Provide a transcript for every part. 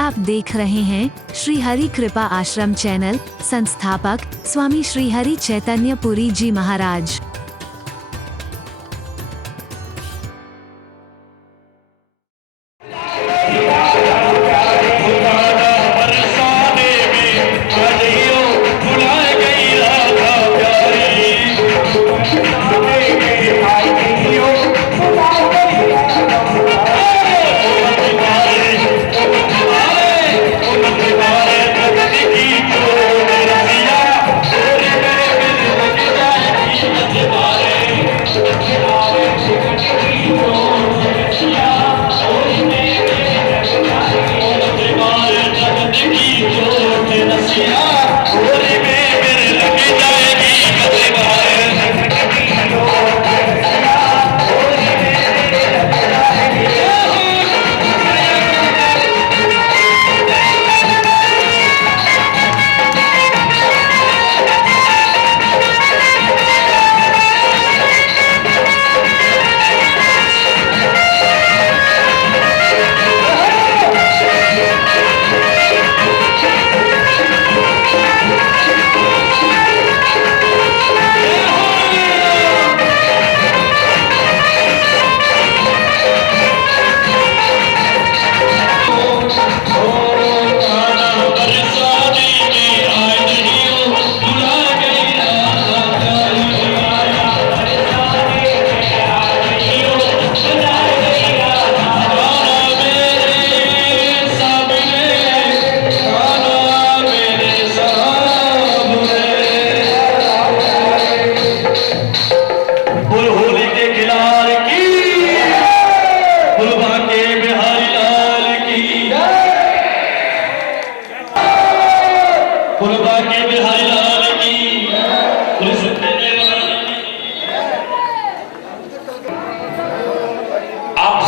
आप देख रहे हैं श्री हरि कृपा आश्रम चैनल। संस्थापक स्वामी श्री हरि चैतन्य पुरी जी महाराज।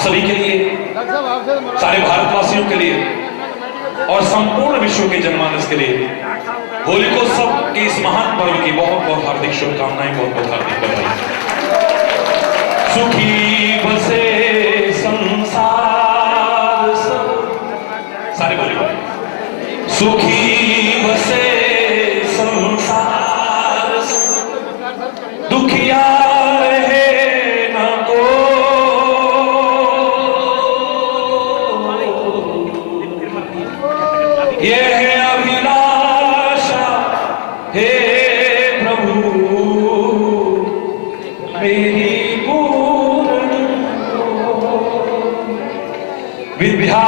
सभी के लिए, सारे भारतवासियों के लिए और संपूर्ण विश्व के जनमानस के लिए होलिकोत्सव के इस महान पर्व की बहुत बहुत हार्दिक शुभकामनाएं, बहुत बहुत हार्दिक बधाई। सुखी बसे संसार सब, सारे बोलिए सुखी बसे संसार सब, दुखिया ये है अभिलाषा हे प्रभु मेरी पूर्ण विद्या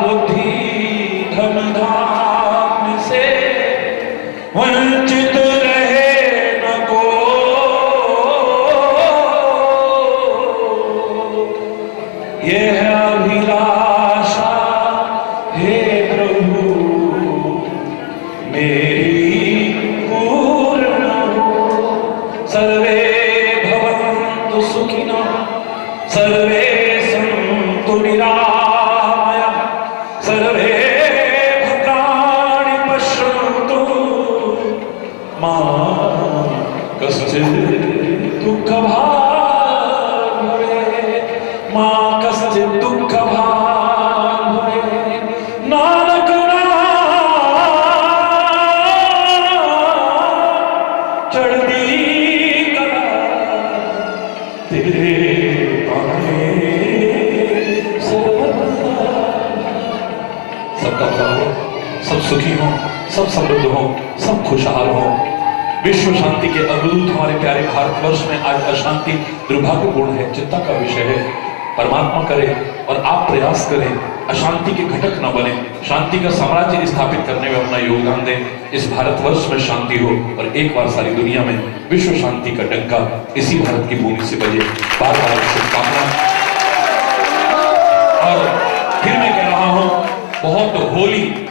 बुद्धि धन धाम से वंचित रहे न को। ये है अभिलाषा हे सर्वे भवन्तु सुखिनः, सर्वे सन्तु निरामयाः, सर्वे भद्राणि पश्यन्तु मा कश्चित् दुःखभाग् भवेत्, मा कश्चित् दुःखभाग् भवेत्। नानक चढ़ती सबका भला हो, सब सुखी हो, सब समृद्ध हो, सब खुशहाल हो। विश्व शांति के अवधूत हमारे प्यारे भारतवर्ष में आज अशांति दुर्भाग्यपूर्ण है, चिंता का विषय है। परमात्मा करे और आप प्रयास करें, अशांति के घटक न बने, शांति का साम्राज्य स्थापित करने में अपना योगदान दें। इस भारतवर्ष में शांति हो और एक बार सारी दुनिया में विश्व शांति का डंका इसी भारत की भूमि से बजे। बार बार शुभकामना। और फिर मैं कह रहा हूं, बहुत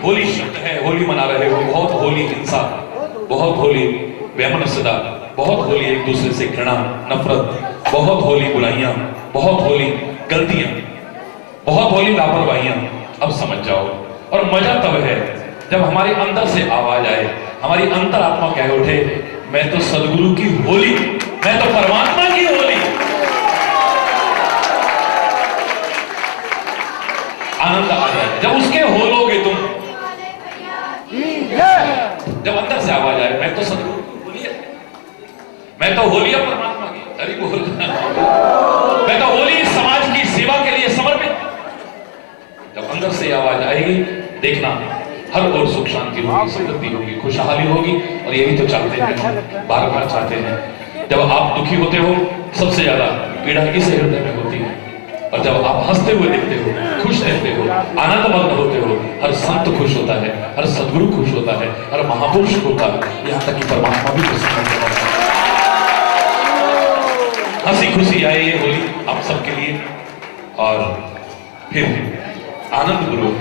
होली शब्द है, होली मना रहे हो, बहुत होली हिंसा, बहुत होली वैमनस्यता, बहुत होली एक दूसरे से घृणा नफरत, बहुत होली बुराइयां, बहुत होली गलतियां, बहुत होली लापरवाहियां। अब समझ जाओ। और मजा तब है जब हमारे अंदर से आवाज आए, हमारी अंतरात्मा कह उठे, मैं तो सदगुरु की होली, मैं तो परमात्मा की होली। आनंद आ जाए जब उसके होलोगे मैं तो होली है परमात्मा की, अरे बोल, मैं तो होली समाज की सेवा के लिए समर्पित। जब अंदर से आवाज आएगी, देखना हर ओर सुख शांति होगी, समृद्धि होगी, खुशहाली होगी। और यही तो चाहते हैं, बार बार चाहते हैं। जब आप दुखी होते हो, सबसे ज्यादा पीड़ा इस हृदय में होती है, और जब आप हंसते हुए दिखते हो, खुश रहते हो, आनंदमग्न होते हो, हर संत खुश होता है, हर सदगुरु खुश होता है, हर महापुरुष होता है, यहाँ तक कि परमात्मा भी खुश होता है। हंसी खुशी आए ये होली आप सबके लिए, और फिर आनंद पूर्वक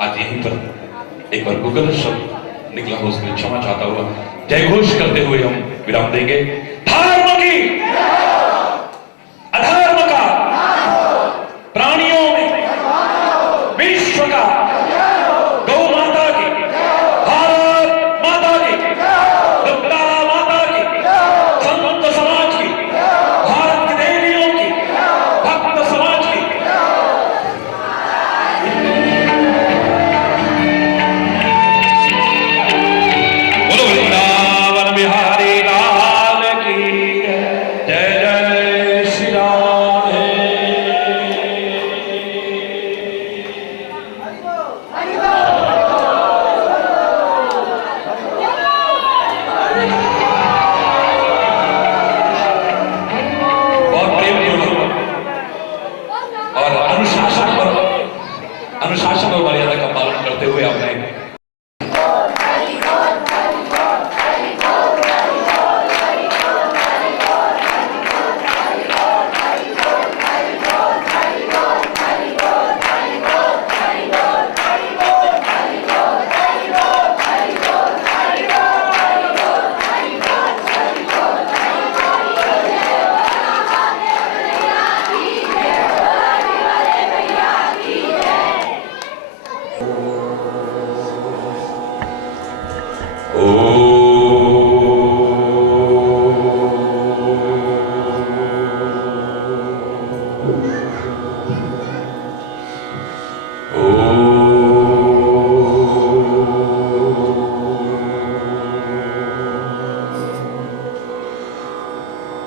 आज यहीं पर एक बार गूगल शब्द निकला हो, उसमें क्षमा चाहता हुआ जय घोष करते हुए हम विराम देंगे। धर्म की, अधर्म का, प्राणियों में, विश्व का, गौ माता की, भारत माता की, दुर्गा माता की, संत समाज की, भारत की देवियों की, भक्त समाज की। बोलो वृंदावन बिहारी लाल की जय, जय श्री राम। बहुत प्रेमपूर्वक और अनुशासन और मर्यादा का पालन करते हुए आपने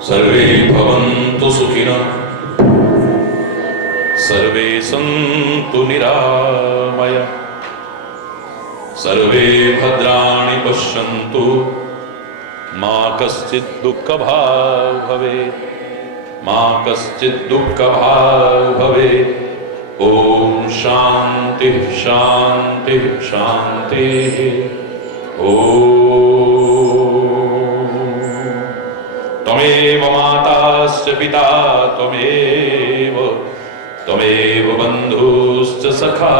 सर्वे भवन्तु सुखिनः, सर्वे सन्तु निरामया, सर्वे भद्राणि पश्यन्तु, मा कश्चित् दुःखभाग् भवेत्, मा कश्चित् दुःखभाग् भवेत्। ॐ शान्ति शान्ति शान्तिः। त्वमेव माताश्च पिता त्वमेव, त्वमेव बन्धुश्च सखा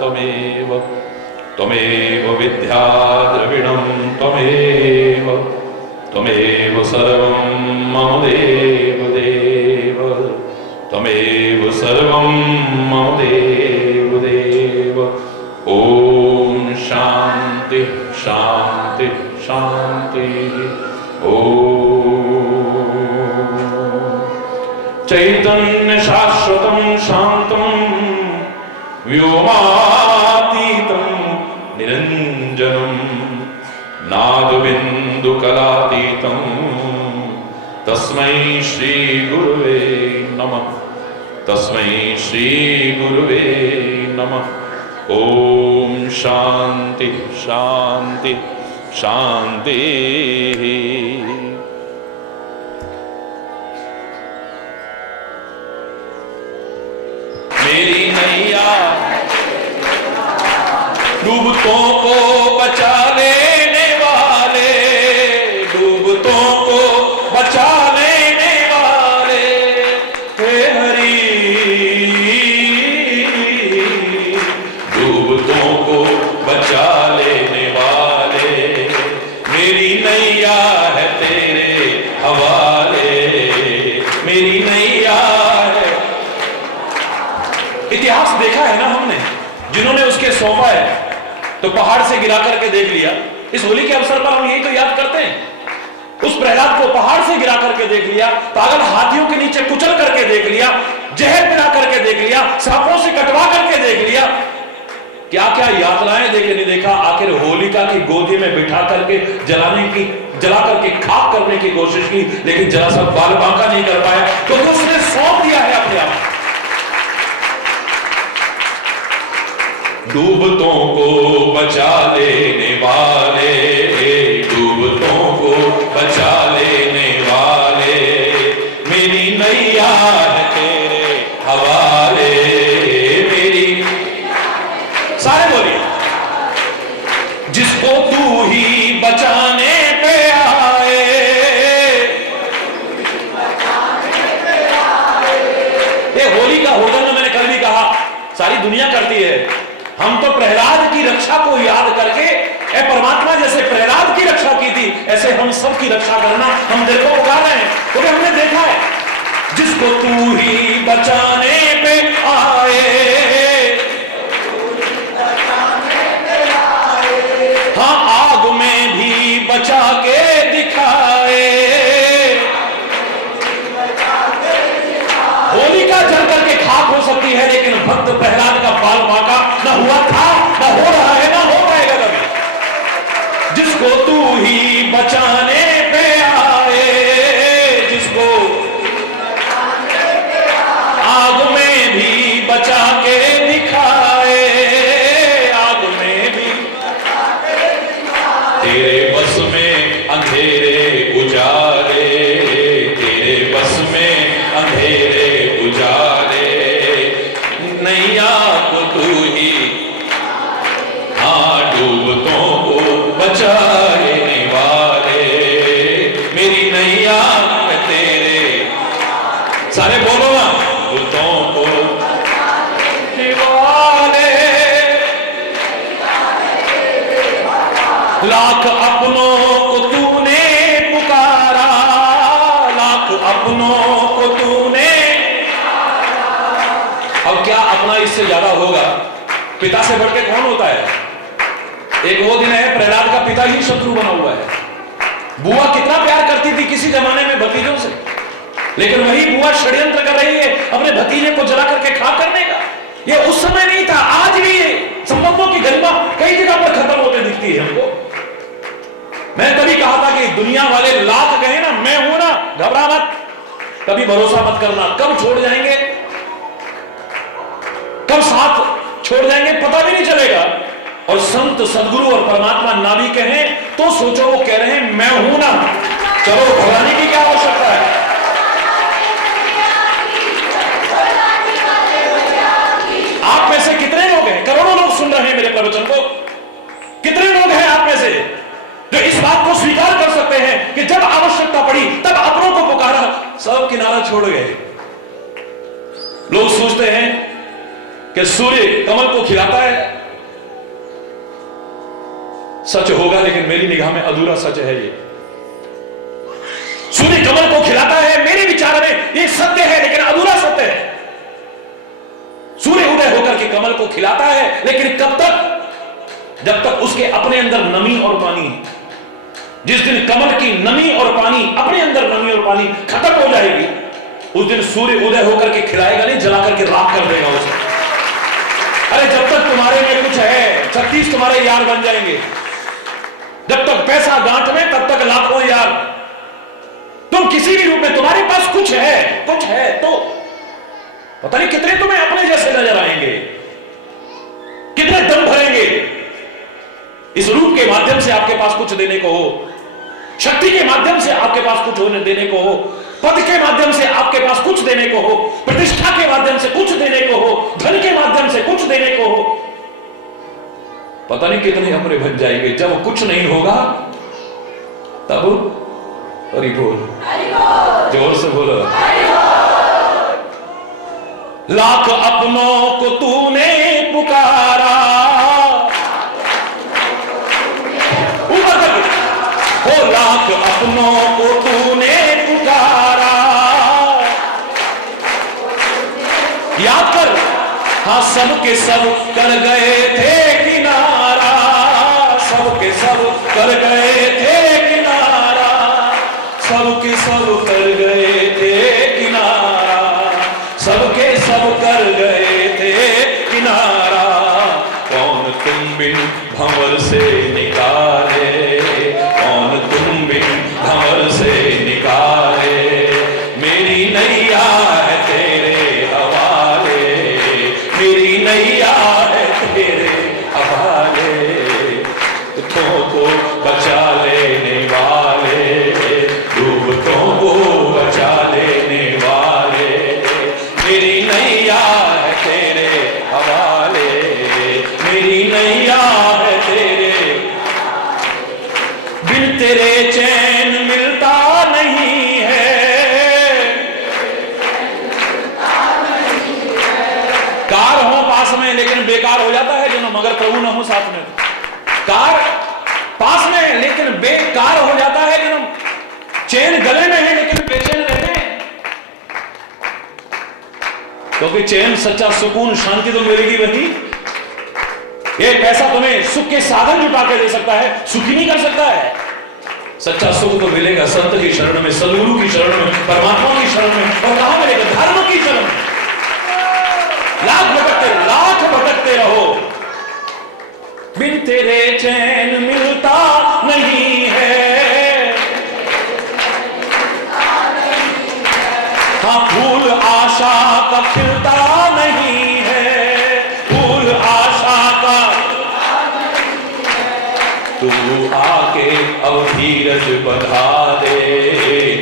त्वमेव, त्वमेव विद्या द्रविणं त्वमेव, त्वमेव सर्वं मम देव देव, त्वमेव सर्वं मम देव देव। ॐ शान्ति शान्ति शान्तिः। चैतन्य शाश्वतं शान्तं व्योमातीतं निरञ्जनं नादबिन्दुकलातीतं तस्मै श्री गुरुवे नमः, तस्मै श्री गुरुवे नमः। ॐ शान्ति शान्ति शान्तिः। मेरी नैया डूबतों को बचा लेने वाले, डूबतों को बचा लेने वाले, हे हरि। डूबतों को बचा लेने वाले, मेरी नैया है तेरे हवाले, मेरी नैया है। इतिहास देखा है ना हमने, जिन्होंने उसके सौंपा है तो पहाड़ से गिरा करके देख लिया। इस होली के अवसर पर हम यही तो याद करते हैं, उस प्रहलाद को पहाड़ से गिरा करके देख लिया, पागल हाथियों के नीचे कुचल करके देख लिया, जहर पिला करके देख लिया, सांपों से कटवा करके देख लिया, क्या क्या यातनाएं देखे नहीं देखा। आखिर होलिका की गोदी में बिठा करके जला करके खाक करने की कोशिश की, लेकिन जरा सा बाल बांका नहीं कर पाया, क्योंकि उसने सौंप दिया है अपने आप। डूबतों को बचा लेने वाले, डूबतों को बचा लेने वाले, मेरी नैया है तेरे हवाले, मेरी, सारे बोलिए, जिसको तू ही बचाने पे आए, ये होली का होगन में मैंने कल भी कहा, सारी दुनिया करती है। हम तो प्रहलाद की रक्षा को याद करके, ए परमात्मा जैसे प्रहलाद की रक्षा की थी, ऐसे हम सब की रक्षा करना हम दिल को पुकार रहे हैं, क्योंकि हमने देखा है जिसको तू ही बचाने पे आए, हाँ आग में भी बचा के दिखाए, होलिका जल करके खाक हो सकती है, लेकिन भक्त प्रहलाद का बाल बांका न हुआ था, न हो रहा है, न हो पाएगा कभी। जिसको तू ही बचाने पे आए, जिसको आग में भी बचा के दिखाए, आग में भी, तेरे बस में अंधेरे उजाले, तेरे बस में अंधेरे उजाले, नैया को तू ही, हाँ डूबतों को बचाने वाले, मेरी नैया में तेरे, सारे बोलो ना, डूबतों को वाले, लाख अपनों को तूने पुकारा, लाख अपनों को तूने, अब क्या अपना इससे ज्यादा होगा? पिता से बढ़ के कौन होता है? एक वो दिन है प्रहलाद का पिता ही शत्रु बना हुआ है। बुआ कितना प्यार करती थी किसी जमाने में भतीजों से, लेकिन वही बुआ षड्यंत्र कर रही है अपने भतीजे को जला करके खाक करने का। ये उस समय नहीं था, आज भी ये संबंधों की गरिमा कई जगह पर खत्म होते दिखती है हमको। मैं कभी कहा था कि दुनिया वाले लाख कहे ना, मैं हूं ना, घबरा मत, कभी भरोसा मत करना, कब छोड़ जाएंगे, कब साथ छोड़ जाएंगे पता भी नहीं चलेगा। और संत सदगुरु और परमात्मा ना भी कहें तो सोचो वो कह रहे हैं मैं हूं ना, चलो घबराने की क्या आवश्यकता है। आप में से कितने लोग हैं, करोड़ों लोग सुन रहे हैं मेरे प्रवचन को, कितने लोग हैं आप में से जो इस बात को स्वीकार कर सकते हैं कि जब आवश्यकता पड़ी तब अपनों को पुकारा, सब किनारा छोड़ गए। लोग सोचते हैं कि सूर्य कमल को खिलाता है, सच होगा लेकिन मेरी निगाह में अधूरा सच है ये। सूर्य कमल को खिलाता है, मेरे विचार में ये सत्य है लेकिन अधूरा सत्य है। सूर्य उदय होकर के कमल को खिलाता है, लेकिन कब तक? जब तक उसके अपने अंदर नमी और पानी, जिस दिन कमल की नमी और पानी, अपने अंदर नमी और पानी खत्म हो जाएगी, उस दिन सूर्य उदय होकर के खिलाएगा नहीं, जला करके राख कर देगा उसे। अरे जब तक तुम्हारे में कुछ है 36 तुम्हारे यार बन जाएंगे, जब तक पैसा गांठ में तब तक लाखों यार। तुम किसी भी रूप में, तुम्हारे पास कुछ है तो पता नहीं कितने तुम्हें अपने जैसे नजर आएंगे, कितने दम भरेंगे। इस रूप के माध्यम से आपके पास कुछ देने को हो, शक्ति के माध्यम से आपके पास कुछ होने देने को हो, पद के माध्यम से आपके पास कुछ देने को हो, प्रतिष्ठा के माध्यम से कुछ देने को हो, धन के माध्यम से कुछ देने को हो, पता नहीं कितने हमरे बन जाएंगे। जब कुछ नहीं होगा तब हरि बोल, जोर से बोलो। लाख अपनों को तूने पुकारा, ऊपर तक हो, लाख अपनों को तूने पुकारा। याद कर, हाँ सबके सब कर गए थे किनारा, सबके सब कर गए थे किनारा, सबके सब कर गए थे किनारा, सबके सब कर गए थे किनारा। कौन तुम बिन भंवर से निकाल मेरी नैया है तेरे हवाले, मेरी नैया है तेरे हवाले, डूबतों को बचा लेने वाले, डूबतों को बचा लेने वाले, मेरी नैया है तेरे हवाले, मेरी नैया है तेरे, बिन तेरे चैन मिलता नहीं है, कार हो पास में लेकिन बेकार हो जाता है जन्म, मगर प्रभु न हो साथ में। कार पास में है लेकिन बेकार हो जाता है जन्म, चैन गले में है लेकिन बेचैन रहते हैं, क्योंकि चैन सच्चा सुकून शांति तो मिलेगी वही। ये पैसा तुम्हें सुख के साधन जुटा के दे सकता है, सुखी नहीं कर सकता है। सच्चा सुख तो मिलेगा संत की शरण में, सदगुरु की शरण में, परमात्मा की शरण में, और कहां मिलेगा? धर्म की शरण में। लाख भटकते रहो, बिन तेरे चैन मिलता नहीं है। हाँ, फूल आशा का खिलता नहीं है, फूल आशा का, तू आके अब धीरज बंधा दे,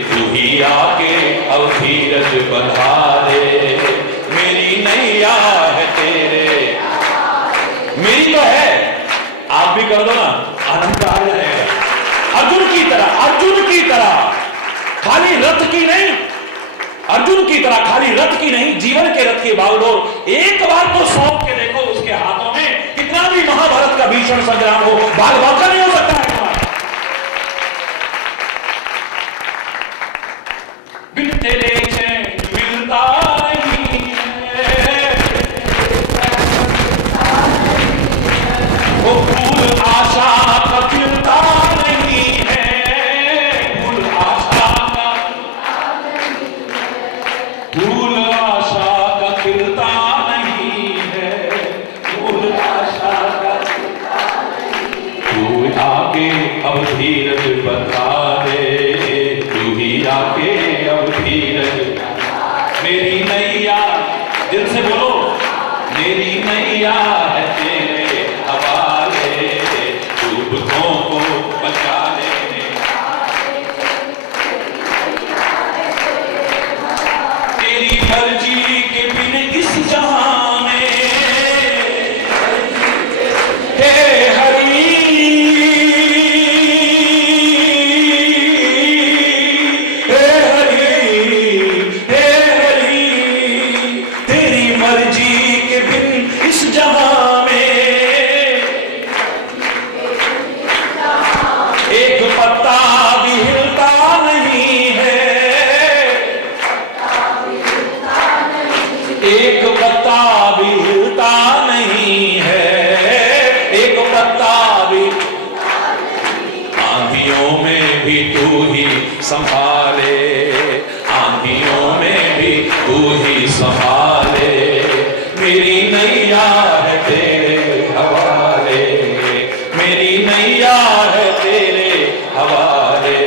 तू ही आके अब धीरज बंधा दे, मेरी नैया है तेरे, मेरी तो है, आप भी कर दो ना, आनंद आ जाएगा। अर्जुन की तरह, अर्जुन की तरह, खाली रथ की नहीं, अर्जुन की तरह खाली रथ की नहीं, जीवन के रथ की बागडोर एक बार तो सौंप के देखो उसके हाथों में, कितना भी महाभारत का भीषण संग्राम हो, भाग भाग नहीं हो सकता है। बिन तेरे चैन मिलता नहीं है, वो फूल आशा का खिलता नहीं है, फूल आशा का, फूल आशा का खिलता नहीं है, फूल आशा का, तू आके अब धीरज बता दे, तू ही आके अब धीरज, मेरी नैया, दिल से बोलो, मेरी नैया है तेरे हवाले, डूबतों को बचा लेने, तेरी मर्जी के बिन इस जहां में, हे हरि, हे हरि, हे हरि, तेरी मर्जी के बिन इस जहां में, एक पत्ता भी हिलता नहीं है, एक पत्ता भी हिलता नहीं है, एक पत्ता भी, आंधियों में भी तू ही संभाले, आंधियों में भी तू ही संभाले, मेरी नैया है तेरे हवाले, मेरी नैया है तेरे हवाले,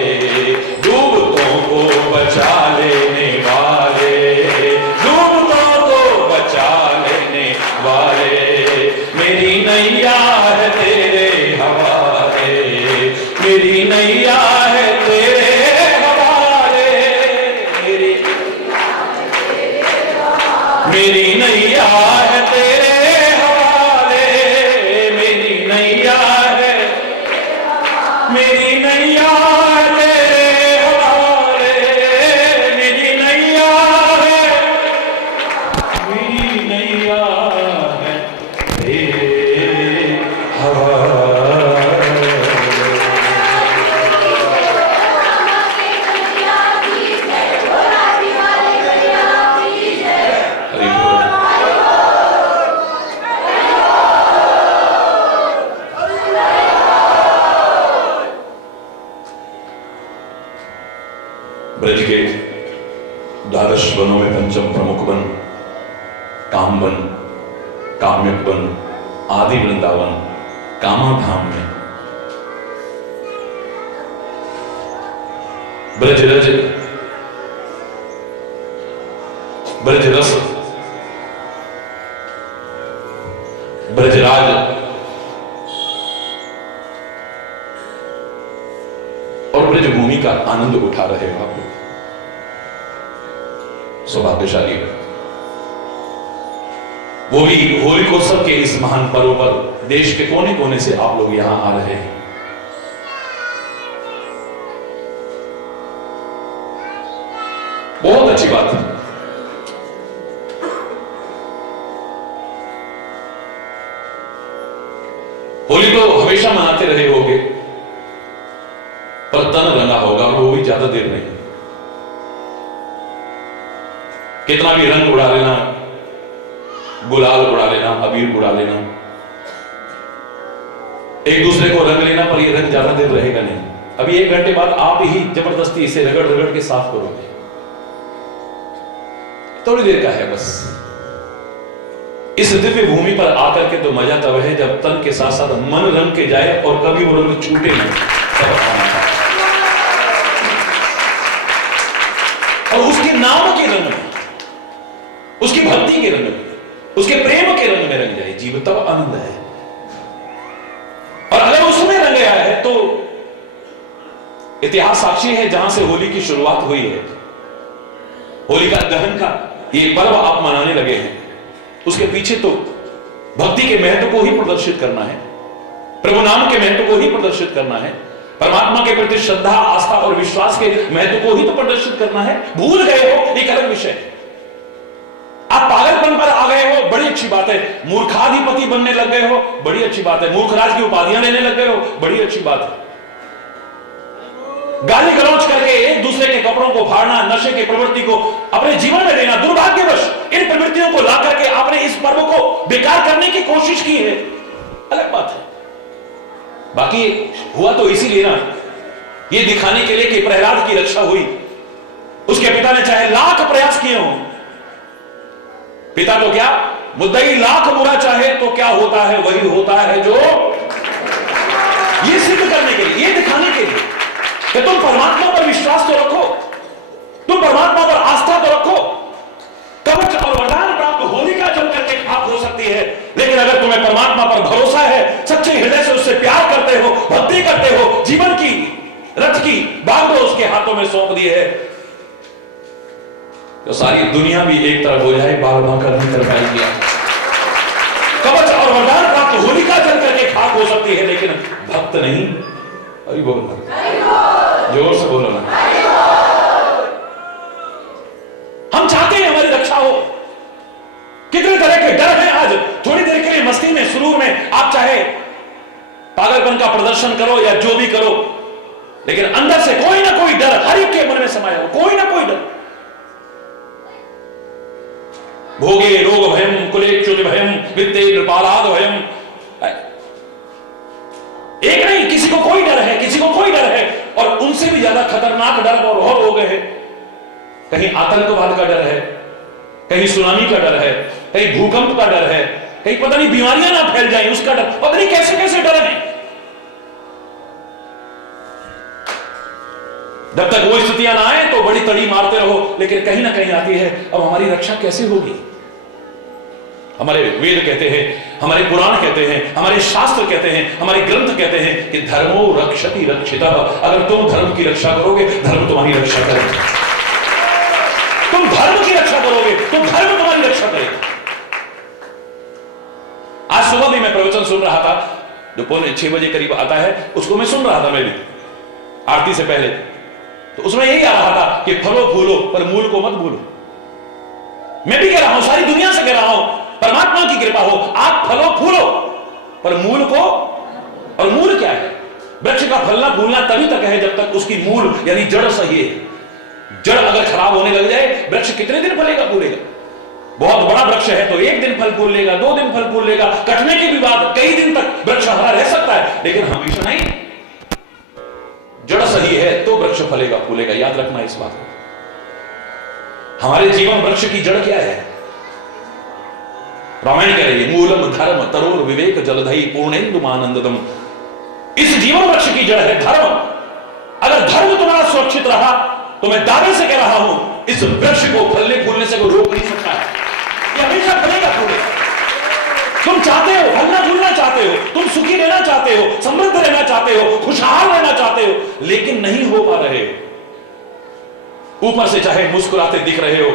डूबतों को बचा लेने वाले, डूबतों को बचा लेने वाले, मेरी नैया है तेरे हवाले, मेरी नैया है तेरे हवाले, मेरी नैया है तेरे हवाले, मेरी नैया है, मेरी नैया है तेरे हवाले, मेरी नैया है, मेरी नैया है तेरे हवाले। ब्रज के द्वादश वनों में पंचम प्रमुख वन काम वन, काम्यक वन, आदि वृंदावन, कामाधाम में ब्रज रज ब्रज रस, ब्रजराज और ब्रज भूमि का आनंद उठा रहे हो आप लोग, सौभाग्यशाली है। वो भी होलिकोत्सव के इस महान पर्व पर देश के कोने कोने से आप लोग यहां आ रहे हैं। बहुत अच्छी बात है। होली तो हमेशा मनाते रहे होगे, पर तन रंगा होगा, वो भी ज्यादा देर नहीं। कितना भी रंग उड़ा लेना, गुलाल उड़ा लेना, अबीर उड़ा लेना, एक दूसरे को रंग लेना, पर ये रंग ज्यादा देर रहेगा नहीं। अभी 1 घंटे बाद आप ही जबरदस्ती इसे रगड़ रगड़ के साफ करोगे, थोड़ी देर का है बस। इस दिव्य भूमि पर आकर के तो मजा तब है जब तन के साथ साथ मन रंग के जाए और कभी वो रंग छूटे नहीं। और उसके नाम के रंग में, उसकी भक्ति के रंग में, उसके प्रेम के रंग में रंग जाए जीव, तब आनंद है। और अगर उसमें रंग आया है तो इतिहास साक्षी है, जहां से होली की शुरुआत हुई है, होलिका दहन का ये पर्व आप मनाने लगे हैं, उसके पीछे तो भक्ति के महत्व को ही प्रदर्शित करना है, प्रभु नाम के महत्व को ही प्रदर्शित करना है, परमात्मा के प्रति श्रद्धा, आस्था और विश्वास के महत्व को ही तो प्रदर्शित करना है। भूल गए हो एक अलग विषय है, आप पागलपन पर आ गए हो, बड़ी अच्छी बात है। मूर्खाधिपति बनने लग गए हो, बड़ी अच्छी बात है। मूर्खराज की उपाधियां लेने लग गए हो, बड़ी अच्छी बात है। गाली गलौज करके एक दूसरे के कपड़ों को फाड़ना, नशे की प्रवृत्ति को अपने जीवन में लेना, दुर्भाग्यवश इन प्रवृत्तियों को ला करके आपने इस पर्व को बेकार करने की कोशिश की है, अलग बात है। बाकी हुआ तो इसीलिए ना, ये दिखाने के लिए कि प्रहलाद की रक्षा हुई। उसके पिता ने चाहे लाख प्रयास किए हों, पिता तो क्या, मुद्दई लाख बुरा चाहे तो क्या होता है, वही होता है जो, ये सिद्ध करने के लिए, ये दिखाने के लिए कि तुम परमात्मा पर विश्वास तो रखो, तुम परमात्मा पर आस्था तो रखो। कवच और वरदान प्राप्त होलिका जल करके खाक हो सकती है, लेकिन अगर तुम्हें परमात्मा पर भरोसा है, सच्चे हृदय से उससे प्यार करते हो, भक्ति करते हो, जीवन की रथ की बागडोर उसके हाथों में सौंप दी है, तो सारी दुनिया भी एक तरफ हो जाए, बाल बांकर नहीं कर पाएगी। कवच और वरदान प्राप्त होलिका जल करके खाक हो सकती है, लेकिन भक्त नहीं। अरे बोलो, जोर से बोलो ना। हम चाहते हैं हमारी रक्षा हो। कितने तरह के डर हैं आज। थोड़ी देर के लिए मस्ती में, सुरूर में आप चाहे पागलपन का प्रदर्शन करो या जो भी करो, लेकिन अंदर से कोई ना कोई डर हर एक के मन में समाया हो, कोई ना कोई डर। भोगे रोग भयम, कुले च्युति भयम, वित्ते नृपालाद भयम। एक नहीं, किसी को कोई डर है, किसी को कोई डर है। और उनसे भी ज्यादा खतरनाक डर और हो गए हैं। कहीं आतंकवाद का डर है, कहीं सुनामी का डर है, कहीं भूकंप का डर है, कहीं पता नहीं बीमारियां ना फैल जाएं उसका डर, पता नहीं कैसे कैसे डर है। जब तक वो स्थितियां ना आए तो बड़ी तड़ी मारते रहो, लेकिन कहीं ना कहीं आती है, अब हमारी रक्षा कैसे होगी। हमारे वेद कहते हैं, हमारे पुराण कहते हैं, हमारे शास्त्र कहते हैं, हमारे ग्रंथ कहते हैं कि धर्मो रक्षति रक्षितः। अगर तुम धर्म की रक्षा करोगे, धर्म तुम्हारी रक्षा करेगा। तुम धर्म की रक्षा करोगे तो धर्म तुम्हारी रक्षा करेगा। आज सुबह भी मैं प्रवचन सुन रहा था, जो 6 बजे करीब आता है, उसको मैं सुन रहा था, मैं भी आरती से पहले। तो उसमें यही आ रहा था कि फलो फूलो पर मूल को मत भूलो। मैं भी कह रहा हूं, सारी दुनिया से कह रहा हूं, परमात्मा की कृपा हो, आप फलो फूलो पर मूल को, और मूल क्या है? वृक्ष का फलना फूलना तभी तक है जब तक उसकी मूल यानी जड़ सही है। जड़ अगर खराब होने लग जाए, वृक्ष कितने दिन फलेगा फूलेगा? बहुत बड़ा वृक्ष है तो 1 दिन फल फूल लेगा, 2 दिन फल फूल लेगा, कटने के भी बाद कई दिन तक वृक्ष हरा रह सकता है, लेकिन हमेशा नहीं। जड़ सही है तो वृक्ष फलेगा फूलेगा, याद रखना इस बात को। हमारे जीवन वृक्ष की जड़ क्या है? रामायण कह रही है, मूलम धर्म तरोर विवेक जलधई पूर्णेन्दु मानंदतम। इस जीवन वृक्ष की जड़ है धर्म। अगर धर्म तुम्हारा सुरक्षित रहा तो मैं दावे से कह रहा हूं, इस वृक्ष को फलने फूलने से कोई रोक नहीं सकता। चाहते हो, समृद्ध रहना चाहते हो, खुशहाल रहना चाहते हो, लेकिन नहीं हो पा रहे हो। ऊपर से चाहे मुस्कुराते दिख रहे हो,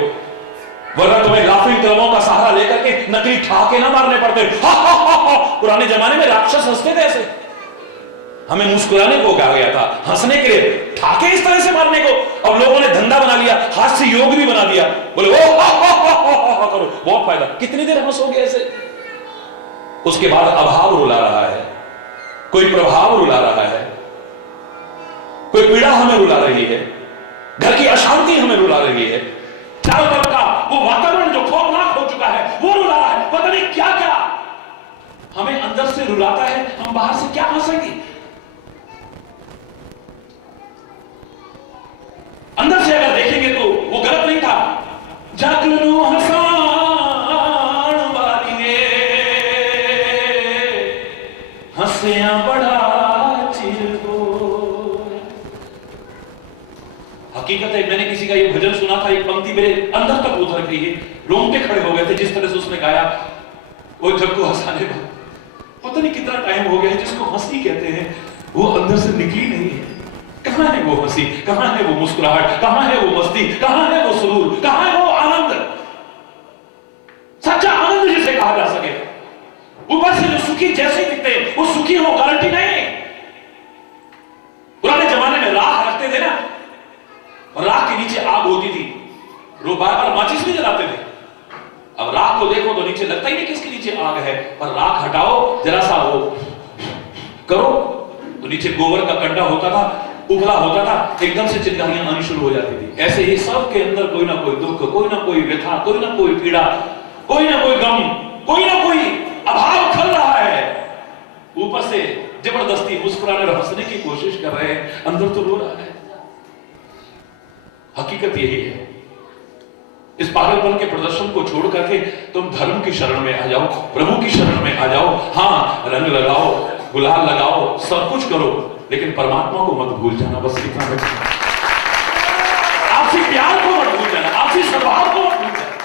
वरना तुम्हें लाफिंग क्लबों का सहारा लेकर के नकली ठहाके ना मारने पड़ते। हा हा हा हा। पुराने जमाने में राक्षस हंसते थे ऐसे, हमें मुस्कुराने को कहा गया था, हंसने के लिए, ठाके इस तरह से मारने को। अब लोगों ने धंधा बना लिया, हास्य योग भी बना दिया, बोले ओ हा हा हा हा करो, बहुत फायदा। कितनी देर हंसोगे ऐसे? उसके बाद अभाव रुला रहा है, कोई प्रभाव रुला रहा है, कोई पीड़ा हमें रुला रही है, घर की अशांति हमें रुला रही है, चारों तरफ का वो वातावरण जो खौफनाक हो चुका है वो रुला रहा है। पता नहीं क्या क्या हमें अंदर से रुलाता है, हम बाहर से क्या हंसेंगे? अंदर से अगर देखेंगे तो वो गलत नहीं था। जागलू हसान वाली हंसिया बड़ा चिरगो। हकीकत है, मैंने किसी का ये भजन सुना था, एक पंक्ति मेरे अंदर तक उतर गई है, रोंगटे खड़े हो गए थे जिस तरह से उसने गाया। वो जग को हंसाने का पता नहीं कितना टाइम हो गया है, जिसको हंसी कहते हैं वो अंदर से निकली नहीं है। कहां है वो हंसी, कहां है वो मुस्कुराहट, कहां है वो मस्ती, कहां है वो सुरूर, कहां है वो आनंद, सच्चा आनंद जिसे कहा जा सके। ऊपर से जो सुखी जैसे दिखते हैं वो सुखी हो, गारंटी नहीं। पुराने जमाने में राख रखते थे ना, और राख के नीचे आग होती थी, लोग बार बार माचिस नहीं जलाते थे। अब राख को देखो तो नीचे लगता ही नहीं किसके नीचे आग है, पर राख हटाओ जरा सा वो करो तो नीचे गोबर का कंडा होता था, उबला होता था, एकदम से चिंगारियां आनी शुरू हो जाती थी। ऐसे ही सबके अंदर कोई ना कोई दुख, कोई ना कोई व्यथा, कोई ना कोई पीड़ा, कोई ना कोई गम, कोई ना कोई अभाव खल रहा है। ऊपर से जबरदस्ती मुस्कुराने और हंसने की कोशिश कर रहे हैं, अंदर तो रो रहा है। हकीकत यही है। इस पागलपन के प्रदर्शन को छोड़ करके तुम धर्म की शरण में आ जाओ, प्रभु की शरण में आ जाओ। हाँ, रंग लगाओ, गुलाल लगाओ, सब कुछ करो, लेकिन परमात्मा को मत भूल जाना। बस इतना है। आपसी प्यार को मत भूल जाना, आपसी स्वभाव को मत भूल जाना।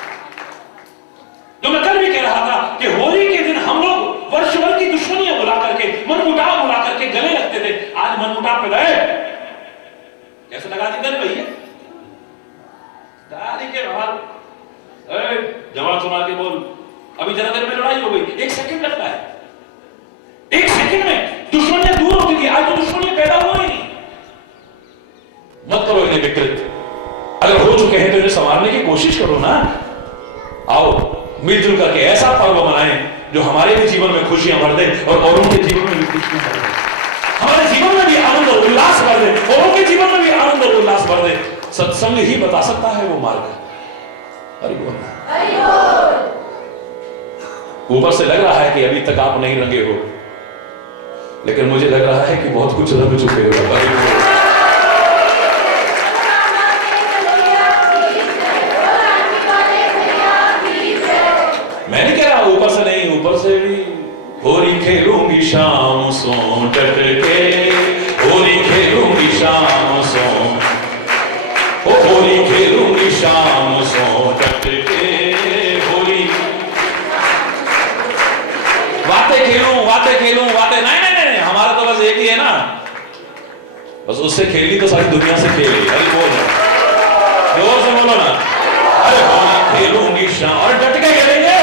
जो मैं कल भी कह रहा था कि होली के दिन हम लोग वर्ष भर की दुश्मनियां बुला करके, मनमुटाव बुला करके गले लगते थे। आज मनमुटाव पे गए, कैसे लगा दी गले भैया दादी के बाहर जवाब सुना के बोल, अभी जरा देर में लड़ाई हो गई, 1 सेकंड लगता है। 1 सेकंड में दुश्मनियां दूर होती थी, आज तो दुश्मनियां पैदा हो ही नहीं। मत करो इन्हें विकृत, अगर हो चुके हैं तो इन्हें संवारने की कोशिश करो ना। आओ मिलजुल करके ऐसा पर्व मनाएं जो हमारे भी जीवन में खुशियां भर दे और औरों के जीवन में भी खुशियां भर दे, हमारे जीवन में भी आनंद और उल्लास भर दे, औरों के जीवन में भी आनंद और उल्लास भर दे। सत्संग ही बता सकता है वो मार्ग। हरि बोल। ऊपर से लग रहा है कि अभी तक आप नहीं रंगे हो, लेकिन मुझे लग रहा है कि बहुत कुछ रंग चुके हो। मैं नहीं कह रहा ऊपर से नहीं, ऊपर से भी। होली खेलूंगी शाम सो डट के, होली खेलूंगी शाम सो, होली खेलूंगी शाम सो डट के, होली बातें खेलूं बातें नहीं नहीं नहीं, हमारा तो बस एक ही है ना, बस उससे खेलनी तो सारी दुनिया से खेली। अरे बोल, जोर से बोलो ना। अरे होली खेलूंगी शाम, और डट के खेलेंगे।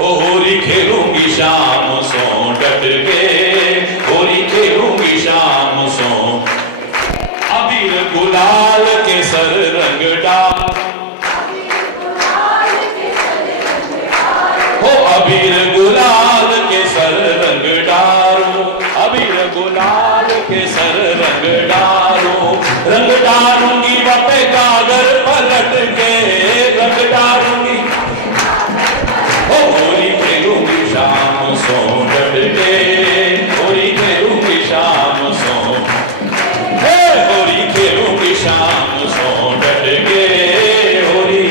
ओ होली खेलूंगी शाम सो डट के, होली खेलूंगी शाम सो, अबीर गुलाल के सर रंग डाल, हो अबीर गुलाल के सर रंग डालो, अबीर गुलाल के सर रंग डालो, रंग डालूंगी बपे गागर पलट के, रंग डालूंगी। ओ होली खेलूंगी शाम सो डट के, होली खेलूंगी शाम सो, होली खेलूंगी शाम सो डट के, होली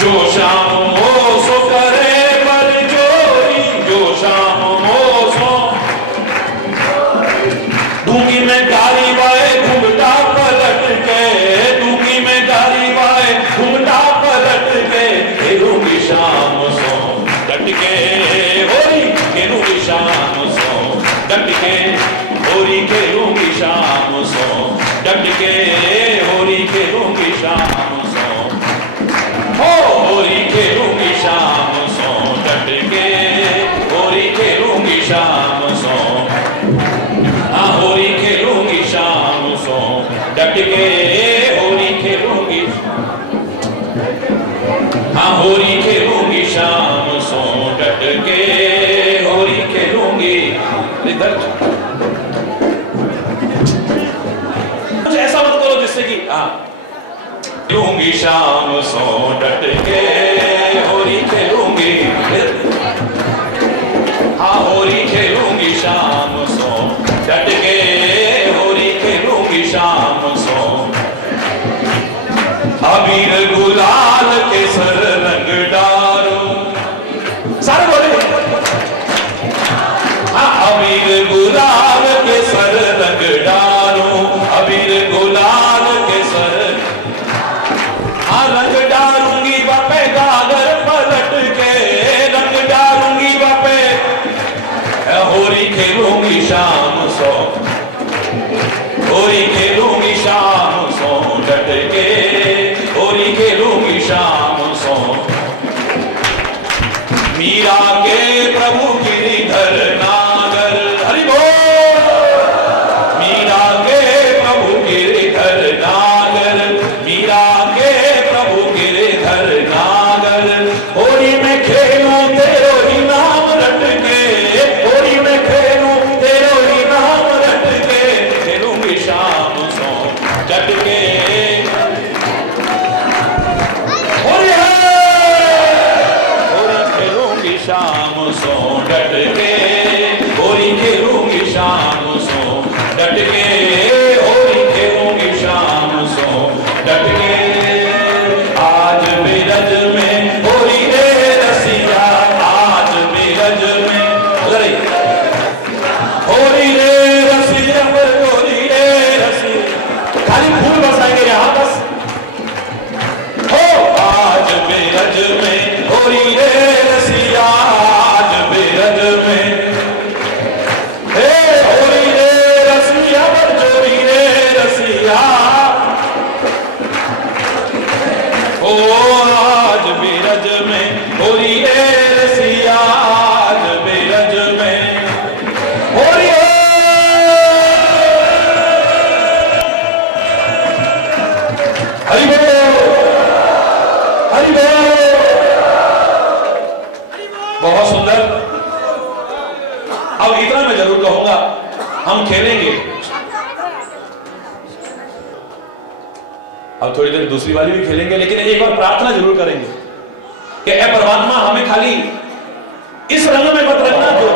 जो शाम मोसो करे पर जोरी, जो शाम मोसो दूंगी मैं गारी बाए घुमटा पलट के, दूंगी मैं गारी बाए घुमटा पलट के, खेलूंगी शाम सो डट के, होली खेलूंगी शाम सो डट के, होली खेलूंगी, हाँ होली खेलूंगी शाम सो डट के, होली खेलूंगी शाम सो। अबीर गुलाल के सर रंग डारो, सारे बोले, हाँ अबीर गुलाल के सर रंग डारो, अबीर गुलाल के सर, हाँ रंग डालूंगी बापे गागर पलट के, रंग डालूंगी बापे, होली खेलूंगी शाम सो, होली खेलूंगी शाम सो डट के, होली खेलूंगी शाम सो। मीरा के प्रभु गिरिधर नागर, हरि बोल, मीरा के प्रभु गिरिधर नागर, मीरा के प्रभु गिरिधर नागर, होली में खेलूं तेरो ही नाम रट के, होली में खेलूं तेरो ही नाम रट के, खेलूंगी शाम सो डट के, होली है, होली खेलूंगी शाम सो डट के, होली खेलूंगी शाम सो डट के, होली खेलूंगी शाम सो डट के। आज बिरज में होली रे रसिया, आज बिरज में होली रे रसिया, होली रे रसिया, खाली फूल बरसाएंगे यहाँ बस, हो आज बिरज में होली रे रसिया, आज बिरज में, हे होली रे रसिया, बरजोरी रे रसिया, ओ आज बिरज में होली रे रसिया, आज बिरज में होली है। हरि बोल, हरि बोल, बहुत सुंदर। अब इतना मैं जरूर कहूंगा, हम खेलेंगे, अब थोड़ी देर दूसरी वाली भी खेलेंगे, लेकिन एक बार प्रार्थना जरूर करेंगे कि ऐ परमात्मा हमें खाली इस रंग में मत रखना जो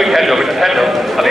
अभी ठहर जाओ बेटा, ठहर जाओ अभी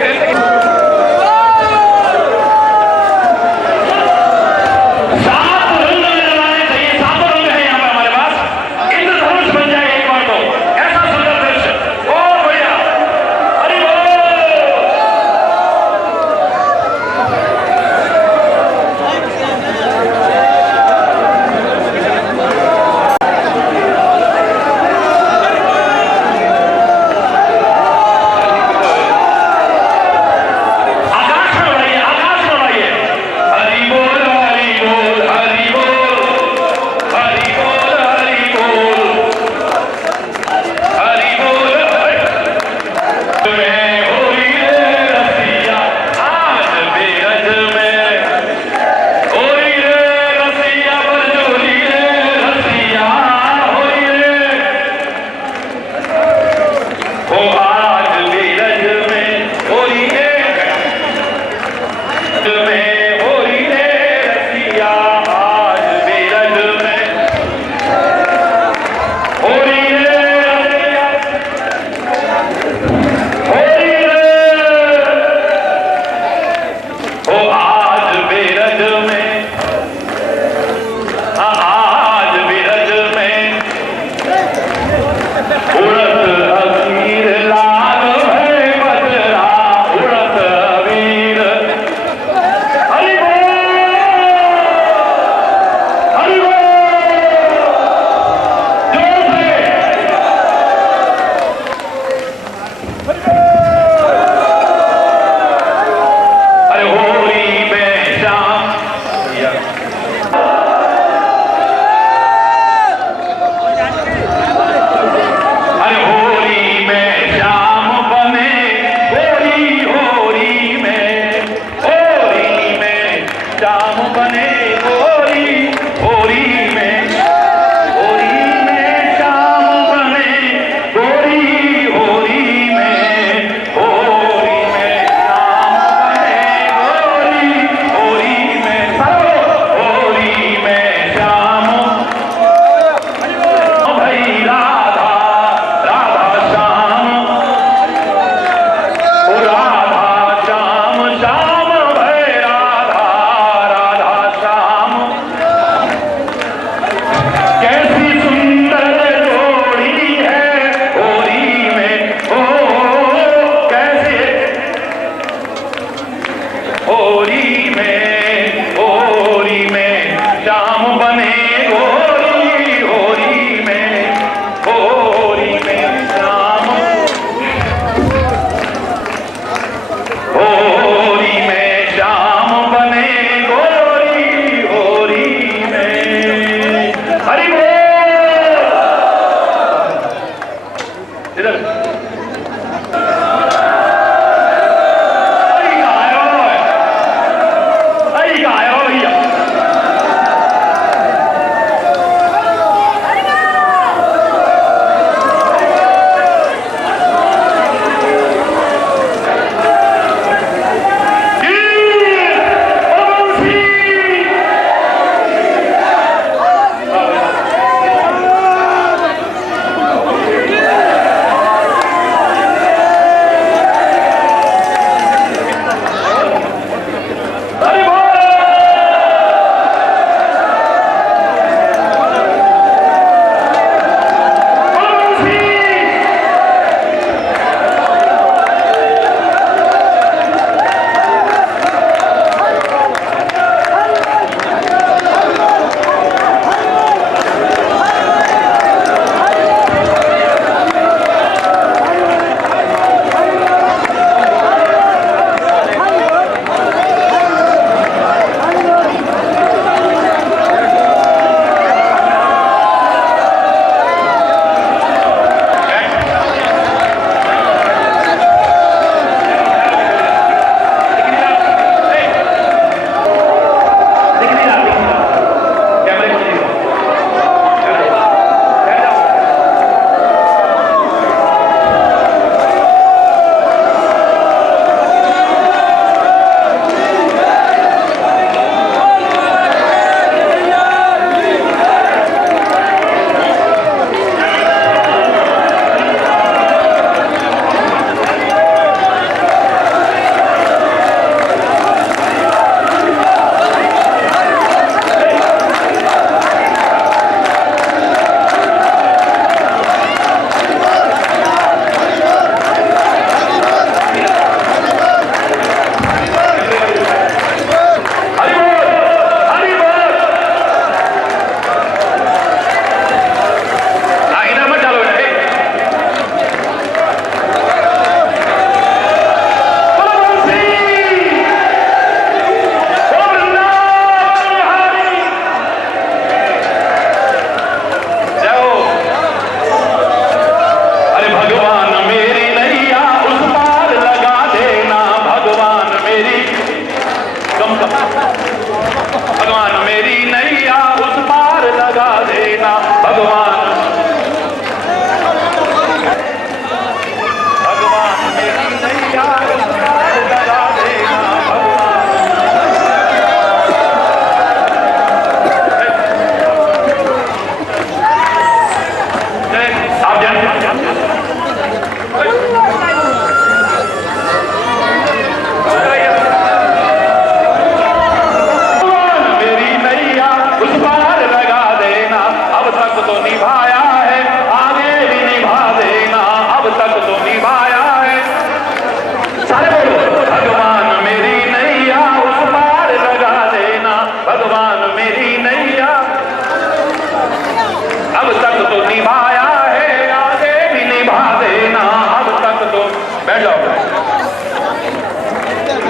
बैठ जाओ।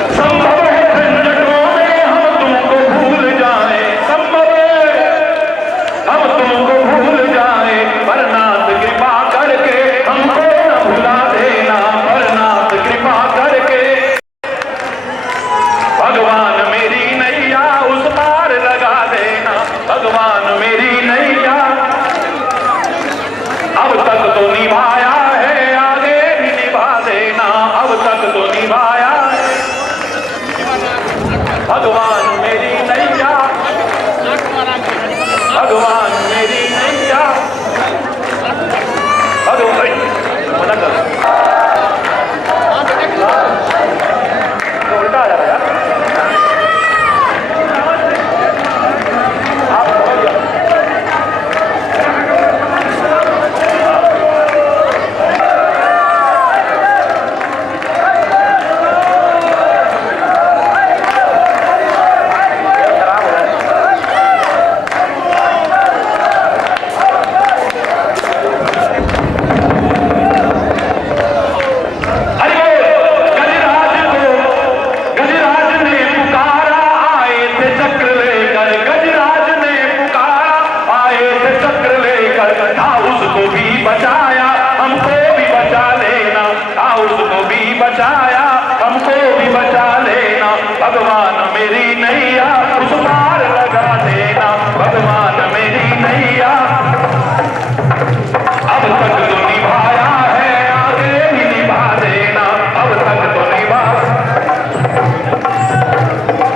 संभव है झंझटों में हम तुमको भूल जाए, संभव है हम तुमको भूल जाए, पर नाथ कृपा करके हमको न भुला देना, पर नाथ कृपा करके। भगवान मेरी नैया उस पार लगा देना, भगवान मेरी नैया। अब तक तो निभाया है, आगे भी निभा देना, अब तक तो निभाया है। भगवान मेरी नैया, भगवान मेरी नैया, भगवान मना कर उल्टा आ जा रहा है यार। बचाया हमको भी बचा लेना, भगवान मेरी नैया उस पार लगा देना, भगवान मेरी नैया। अब तक तो निभाया है, आगे भी निभा देना, अब तक तो निभा।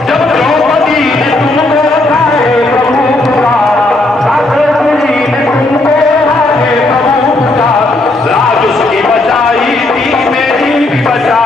जब द्रौपदी ने तुमको उठाए प्रभु पुकारा, द्रौपदी ने तुमको उठाए प्रभु पुकारा, लाज उसकी बचाई थी मेरी भी बचा